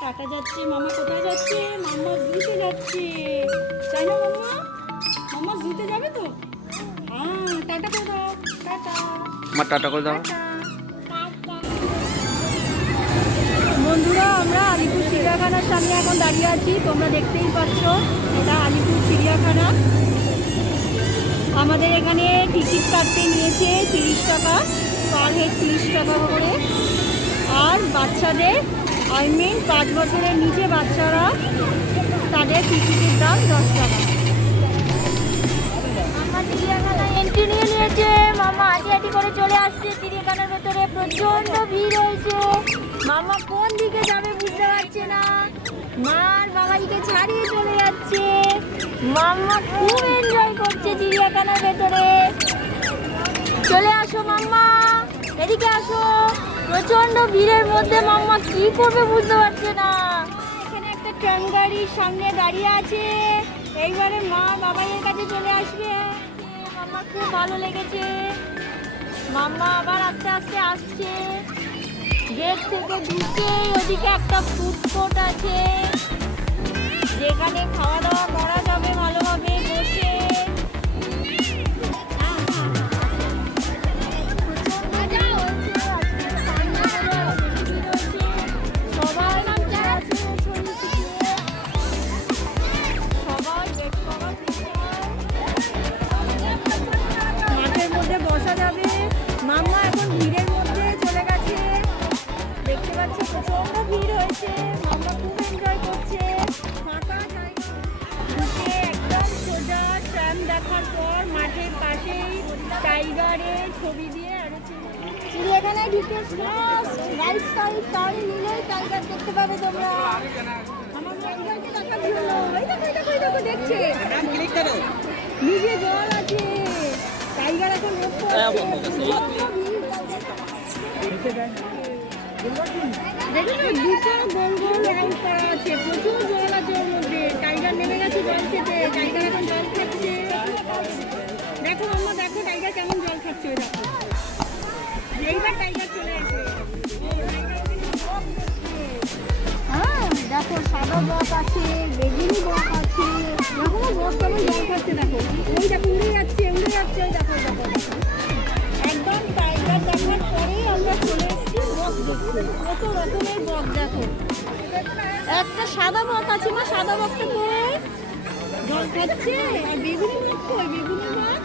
Tata যাচ্ছে, মামা কোথায় যাচ্ছে? মাম্মা জুতে যাচ্ছে, তাই না মাম্মা? মাম্মা জুতে যাবে তো? হ্যাঁ, টাটা করে দাও, টাটা। মা টাটা করে দাও। বন্ধুরা, আমরা আলিপুর চিড়িয়াখানার সামনে এখন দাঁড়িয়ে আছি। তোমরা দেখতেই পাচ্ছ, এটা আলিপুর চিড়িয়াখানা। আমাদের এখানে টিকিট কাটতে নিয়েছে 30 টাকা, পার হেড 30 টাকা করে। আর বাচ্চাদের 5 বছরের নিচে বাচ্চারা, তাদের টিকিটের দাম 10 টাকা। মামা চিড়িয়াখানায় এন্ট্রি নিয়ে নিয়েছে। মামা হাঁটি হাঁটি করে চলে আসছে চিড়িয়াখানার ভেতরে। প্রচন্ড ভিড় হয়েছে। মামা কোন দিকে যাবে বুঝতে পারছে না। মার বাবাজিকে ছাড়িয়ে চলে যাচ্ছে। মাম্মা খুব এনজয় করছে চিড়িয়াখানার ভেতরে। চলে আসো মাম্মা, এদিকে আসো। প্রচন্ড ভিড়ের মধ্যে মাম্মা কি করবে বুঝতে পারছে না। এখানে একটা ট্রাম গাড়ির সামনে দাঁড়িয়ে আছে। এইবারে মা বাবাইয়ের কাছে চলে আসবে। মাম্মা খুব ভালো লেগেছে। মাম্মা আবার আস্তে আস্তে আসছে। গেট থেকে ঢুকে ওদিকে একটা ফুড কোর্ট আছে, যেখানে খাওয়া দাওয়া করা যাবে ভালোভাবে বসে। মাঠের মধ্যে বসা যাবে। মাম্মা এখন ভিড়ের মধ্যে চলে গেছে। দেখতে পাচ্ছি প্রচন্ড ভিড় হয়েছে। মাম্মা খুব এনজয় করছে। ফাঁকা জায়গা ঢুকে একদম সোজা ট্রাম দেখার পর মাঠের পাশেই টাইগারের ছবি দিয়ে আরেকটি চিড়িয়াখানায় ঢুকে রাইট সাইড টার্ন নিলেই টাইগার দেখতে পাবে তোমরা। আমার টাইগারকে দেখার জন্য এই দেখো দেখছে। নিজে জল আছে। টাইগার এখন লোক দেখুন, দুটো গোল গোল রাউন্ড করা আছে। প্রচুর জল আছে ওর মধ্যে। টাইগার নেমে গেছে জল খেতে। টাইগার এখন জল খাচ্ছে। দেখো মাম্মা, দেখো টাইগার কেমন জল খাচ্ছে। ওই দেখো, এইবার টাইগার চলে আসে। হ্যাঁ দেখো, সাদা বক আছে, বেগুনি বক আছে। দেখো বক কেমন জল খাচ্ছে। দেখো ওই দেখো উড়ে যাচ্ছে ওই দেখো দেখো দেখো। একদম টাইগার দেখার পরেই আমরা চলে এসেছি বক দেখতে। কত রকমের বক দেখো। একটা সাদা বক আছে। মা, সাদা বকটা কই? জল খাচ্ছে। আর বেগুনি বক কই? বেগুনি বক,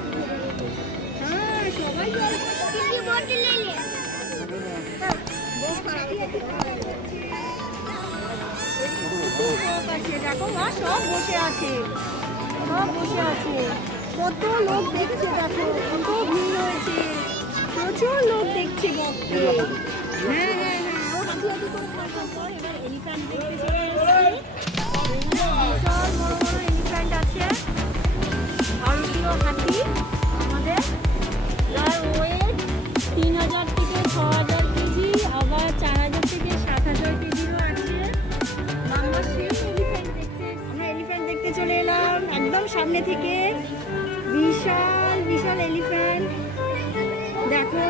হ্যাঁ সবাই জল খাচ্ছে। বক আছে, দেখো মা, সব বসে আছে। সব বসে আছে। কত লোক দেখছে। দেখো কত ভিড় হয়েছে। প্রচুর লোক দেখছে বককে। হ্যাঁ হ্যাঁ হ্যাঁ, ও হাঁটি হাঁটি করে আসার পর এবার এলিফ্যান্ট দেখতে চলে এসেছি। বিশাল বড় বড় এলিফ্যান্ট আছে। ভারতীয় হাতি আমাদের, যার ওয়েট 3000 থেকে 6000 কেজি, আবার 4000 থেকে 7000 কেজিরও আছে। আমরা এলিফ্যান্ট দেখতে চলে এলাম একদম সামনে থেকে। বিশাল বিশাল এলিফ্যান্ট। দেখো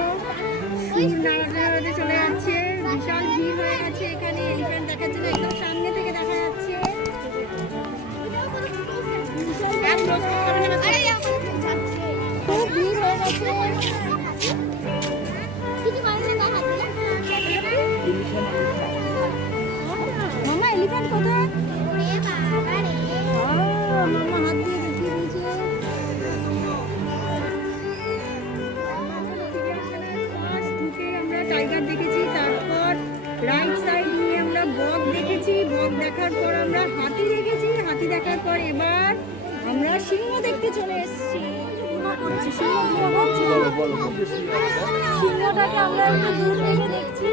সুর নাড়াতে চলে যাচ্ছে। বিশাল ভিড় হয়ে গেছে এখানে এলিফ্যান্ট দেখার জন্য। একদম সামনে থেকে দেখা যাচ্ছে। খুব ভিড় হয়ে গেছে। মামা, এলিফ্যান্ট কোথায়? মামা হাত দিয়ে দেখিয়ে দিয়েছে। ফার্স্ট ঢুকে আমরা টাইগার দেখেছি, তারপর রাইট সাইড নিয়ে আমরা বক দেখেছি। বক দেখার পর আমরা হাতি দেখেছি। হাতি দেখার পর এবার আমরা সিংহ দেখতে চলে এসেছি। সিংহটাকে আমরা একটু দূর থেকে দেখছি।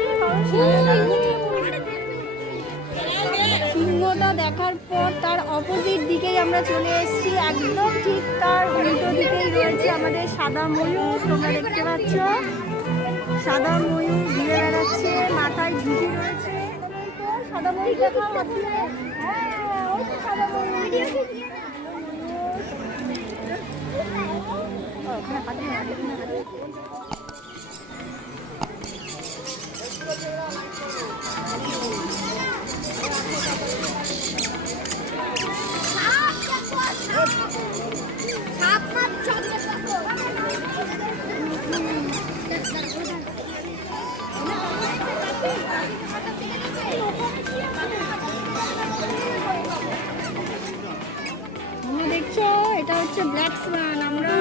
সিংহটা দেখার পর তার অপোজিট দিকেই আমরা চলে এসেছি। একদম ঠিক তার উল্টো দিকেই রয়েছে আমাদের সাদা ময়ূর। তোমরা দেখতে পাচ্ছ সাদা ময়ূর ঘুরে বেড়াচ্ছে, মাথায় ঝুঁকি রয়েছে। সাদা ময়ূর দেখা যাচ্ছে। হ্যাঁ, ওই তো সাদা ময়ূর। ওখানে হাতে হচ্ছে ব্ল্যাক সোয়ান। আমরা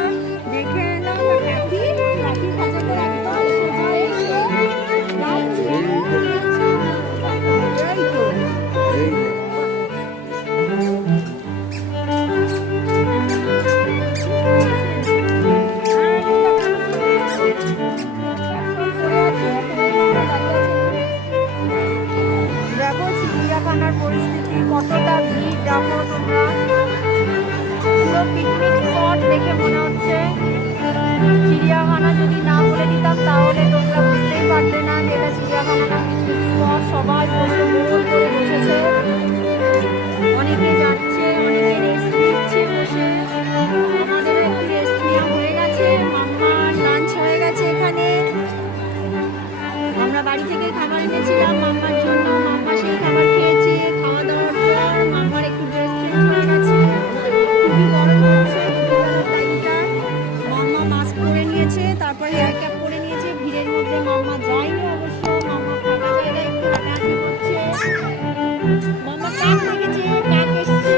দেখে এলাম পাখি, পাখির খাঁচাতে একদম সোজা এসে লাইন দিয়ে এই তো। দেখো চিড়িয়াখানার পরিস্থিতি কতটা ভিড়, দেখো তোমরা পুরো পিকনিক স্পট দেখে মনে হচ্ছে। চিড়িয়াখানা যদি না বলে দিতাম তাহলে তোমরা বুঝতেই পারতে না যে এটা চিড়িয়াখানা না পিকনিক স্পট। সবাই বসে গোল করে বসেছে, অনেকে যাচ্ছে, অনেকে রেস্ট নিচ্ছে বসে। আমাদেরও একটু রেস্ট নেওয়া হয়ে গেছে, মাম্মার লাঞ্চ হয়ে গেছে এখানে। আমরা বাড়ি থেকে খাবার এনেছিলাম মাম্মার জন্য, মাম্মা সেই খাবার খেয়েছে। খাওয়া দাওয়ার পর মাম্মার একটু রেস্ট হয়ে গেছে। খুবই গরম হচ্ছে দুপুরবেলার টাইমটা। মাম্মা মাস্ক পরে নিয়েছে, তারপর হেয়ার ক্যাপ পরে নিয়েছে। ভিড়ের মধ্যে মাম্মা যায়নি অবশ্য, মাম্মা ফাঁকা জায়গায় একটু হাঁটাহাঁটি করছে। মাম্মা কাক দেখেছে, কাক এসছে।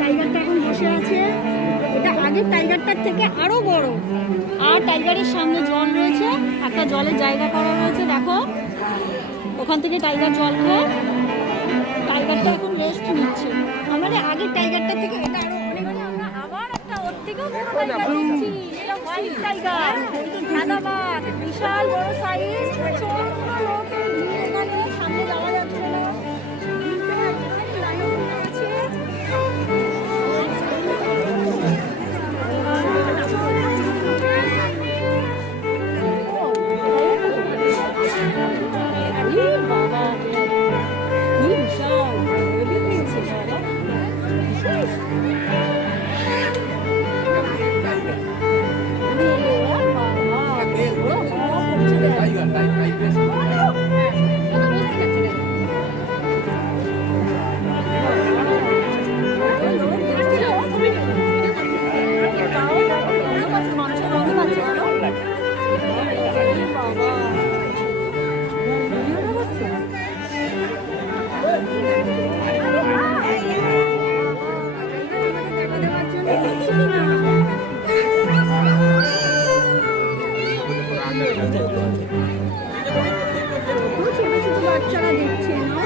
টাইগারটা এখন বসে আছে, এটা আগের টাইগারটার থেকে আরো বড়। আর টাইগারের সামনে জল রয়েছে, একটা জলের জায়গা করা রয়েছে, দেখো ওখান থেকে টাইগার জল খায়। টাইগারটা এখন রেস্ট নিচ্ছে। আমাদের আগের টাইগারটার থেকে এটা আরো অনেক। আমরা আবার একটা ওর থেকেও বড় টাইগার দেখছি, এটা হোয়াইট টাইগার, সাদা বাঘ, বিশাল বড় সাইজ। প্রচন্ড লোকের ভিড় এখানে, সামনে যাওয়া যাচ্ছে না। বাচ্চারা দেখছে না,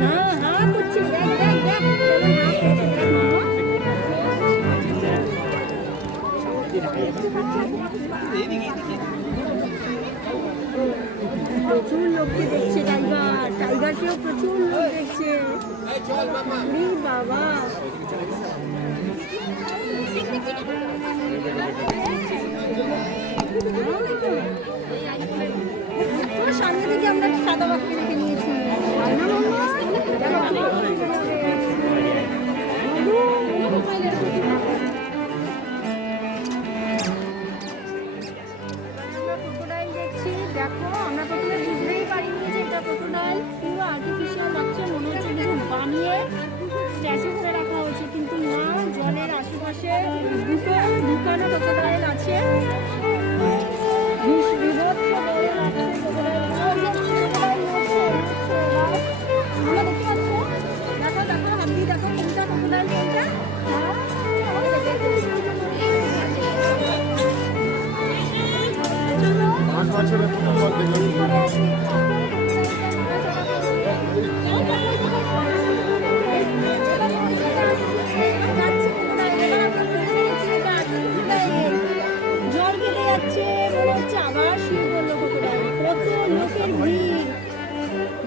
হ্যাঁ হ্যাঁ করছে, দেখ দেখ দেখ কেমন হ্যাঁ করছে, দেখ মামা। প্রচুর লোককে দেখছে টাইগার, টাইগারকেও প্রচুর লোক দেখছে। বাবা সামনে থেকে আমরা সাদা বাঘকে দেখে নিয়েছি। ক্রোকোডাইল দেখছি, দেখো আমরা প্রথমে বুঝতেই পারিনি যে এটা ক্রোকোডাইল। পুরো আর্টিফিশিয়াল লাগছে, মনে হচ্ছে কিছু বানিয়ে স্ট্যাচু করে রাখা হয়েছে, কিন্তু না, জলের আশেপাশে দুখানা ক্রোকোডাইল আছে।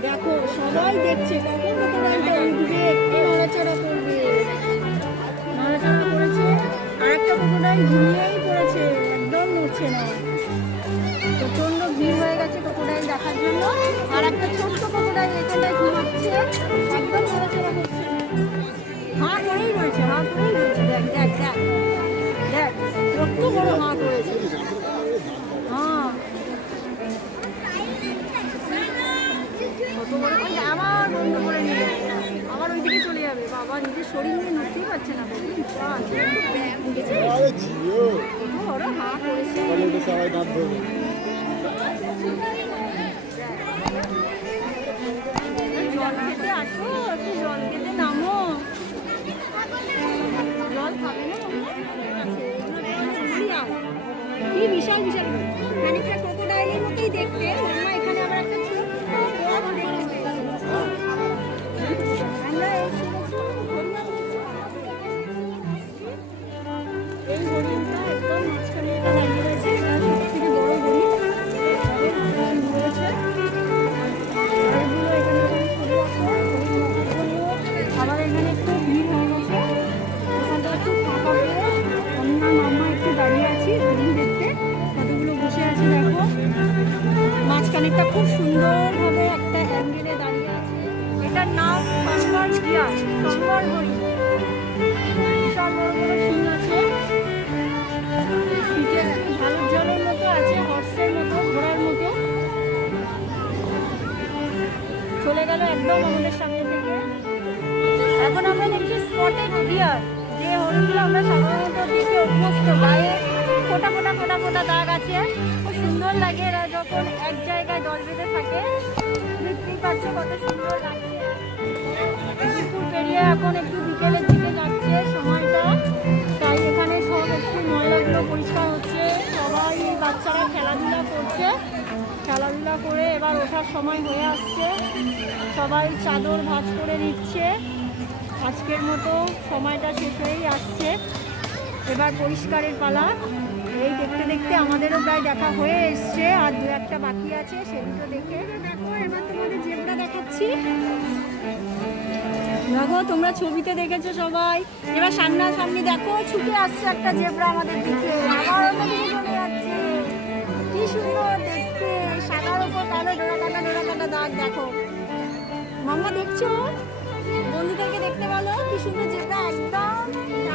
দেখো সবাই দেখছে কখন ক্রোকোডাইলটা উঠবে, একটু নড়াচড়া করবে। নড়াচড়া করেছে, আর একটা ক্রোকোডাইল ঘুমিয়েই পড়েছে, একদম নড়ছে না। প্রচন্ড ভিড় হয়ে গেছে ক্রোকোডাইল দেখার জন্য। আর একটা ছোট্ট ক্রোকোডাইল এখানটায় ঘুমাচ্ছে, একদম নড়াচড়া করছে, হাঁ করেই রয়েছে, হাঁ করেই রয়েছে। দেখ দেখ দেখ দেখ কত বড় হাঁ করেছে। হ্যাঁ কত বড়, আমার বাবা নিজের শরীর নিয়ে নড়তেই পারছে না বাবু বিশাল দেখেছিস? আরে জিও কত বড় হা করেছে বলে ওটা সবাই দাঁত ধরবে জল খেতে আসো একটু জল খেতে নামো জল খাবে না কি বিশাল বিশাল খানিকটা ক্রোকোডাইলের মতোই দেখতে মাম্মা এখানে আবার একটা ছোট্ট বড় দেখতে পেয়েছি। আমরা এই হরিণটা একদম মাঝখানে একটা দাঁড়িয়ে রয়েছে এটা সবথেকে বড় হরিণ রয়েছে এগুলো এখানে সরে আবার এখানে একটু ভিড় হয়ে গেছে ওখানটা একটু ফাঁকা পেয়ে আমি আর মাম্মা একটু দাঁড়িয়ে আছি হরিণ দেখতে কতগুলো বসে আছে দেখো মাঝখানেরটা খুব সুন্দরভাবে একটা অ্যাঙ্গেলে দাঁড়িয়ে আছে এটার নাম সনগড় ডিয়ার সনগড় হরিণ বিশাল বড় বড় শিং আছে পিঠে একটু ঝালর ঝালর মতো আছে হর্সের মতো ঘোড়ার মতো চলে গেল একদম আমাদের সামনে থেকে এখন আমরা দেখছি স্পটেড ডিয়ার যে হরিণগুলো আমরা সাধারণত দেখে অভ্যস্ত গায়ে ফোটা ফোটা ফোটা ফোটা দাগ আছে খুব সুন্দর লাগে এরা যখন এক জায়গায় দল বেঁধে থাকে দেখতেই পাচ্ছ কত সুন্দর লাগছে দুপুর পেরিয়ে এখন একটু বিকেলের দিকে যাচ্ছে সময়টা তাই এখানে সব একটু ময়লাগুলো পরিষ্কার হচ্ছে সবাই বাচ্চারা খেলাধুলা করছে খেলাধুলা করে এবার ওঠার সময় হয়ে আসছে সবাই চাদর ভাঁজ করে নিচ্ছে আজকের মতো সময়টা শেষ হয়েই আসছে এবার পরিষ্কারের পালা এই দেখতে দেখতে আমাদেরও প্রায় দেখা হয়ে এসছে আর দু একটা বাকি আছে সেগুলো দেখে দেখো এবার তোমাদের জেব্রা দেখাচ্ছি দেখো তোমরা ছবিতে দেখেছো সবাই এবার সামনাসামনি দেখো ছুটে আসছে একটা জেব্রা আমাদের দিকে আবার অন্যদিকে চলে যাচ্ছে কি সুন্দর দেখতে সাদার উপর কালো ডোরা কাটা দাগ দেখো মাম্মা দেখছো বন্ধুদেরকে দেখতে বলো কি সুন্দর জেব্রা একদম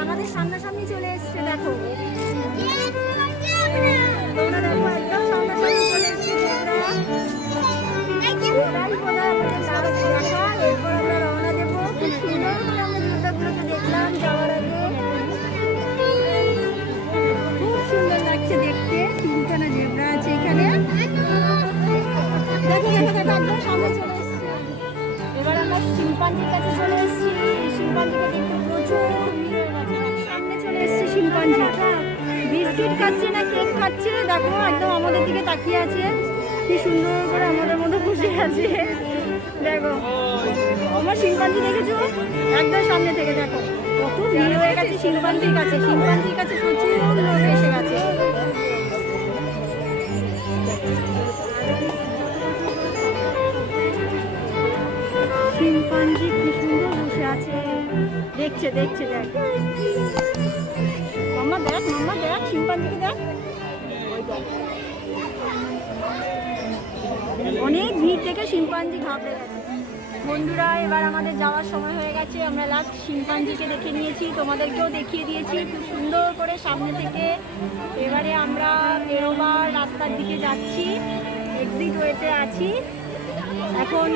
আমাদের সামনাসামনি চলে এসছে দেখো তোমরা দেখো একদম সামনাসামনি চলে এসছে জেব্রা এটাই বোধহয় আমাদের লাস্ট দেখা এরপর আমরা রওনা দেবো খুব সুন্দর করে আমরা জেব্রাগুলোকে দেখলাম যাওয়ার আগে খুব সুন্দর লাগছে দেখতে তিনখানা জেব্রা আছে এখানে দেখো দেখো দেখো একদম সামনে চলে এসছে এবার আমরা শিম্পাঞ্জির কাছে চলে এসেছি শিম্পাঞ্জিকে দেখতে প্রচুর ভিড় হয়ে গেছে সামনে চলে এসেছি শিম্পাঞ্জি বিস্কিট খাচ্ছে না কেক খাচ্ছে দেখো একদম আমাদের দিকে তাকিয়ে আছে কি সুন্দর করে আমাদের মধ্যে বসে আছে দেখো আমার শিম্পাঞ্জি দেখেছো একদম সামনে থেকে দেখো কত ভিড় হয়ে গেছে শিম্পাঞ্জির কাছে প্রচুর লোক এসে গেছে শিম্পাঞ্জি কি সুন্দর বসে আছে দেখছে দেখ মাম্মা দেখ শিম্পাঞ্জিকে দেখ অনেক ভিড় থেকে শিম্পাঞ্জি ঘাবড়ে গেছে বন্ধুরা এবার আমাদের যাওয়ার সময় হয়ে গেছে আমরা লাস্ট শিম্পাঞ্জিকে দেখে নিয়েছি তোমাদেরকেও দেখিয়ে দিয়েছি খুব সুন্দর করে সামনে থেকে এবারে আমরা বেরোবার রাস্তার দিকে যাচ্ছি এক্সিট ওয়েতে আছি এখন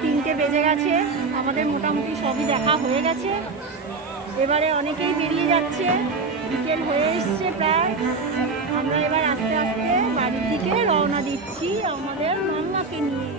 3টে বেজে গেছে আমাদের মোটামুটি সবই দেখা হয়ে গেছে এবারে অনেকেই বেরিয়ে যাচ্ছে বিকেল হয়ে এসছে প্রায় আমরা এবার আস্তে আস্তে বাড়ির দিকে রওনা দিচ্ছি আমাদের মাম্মাকে নিয়ে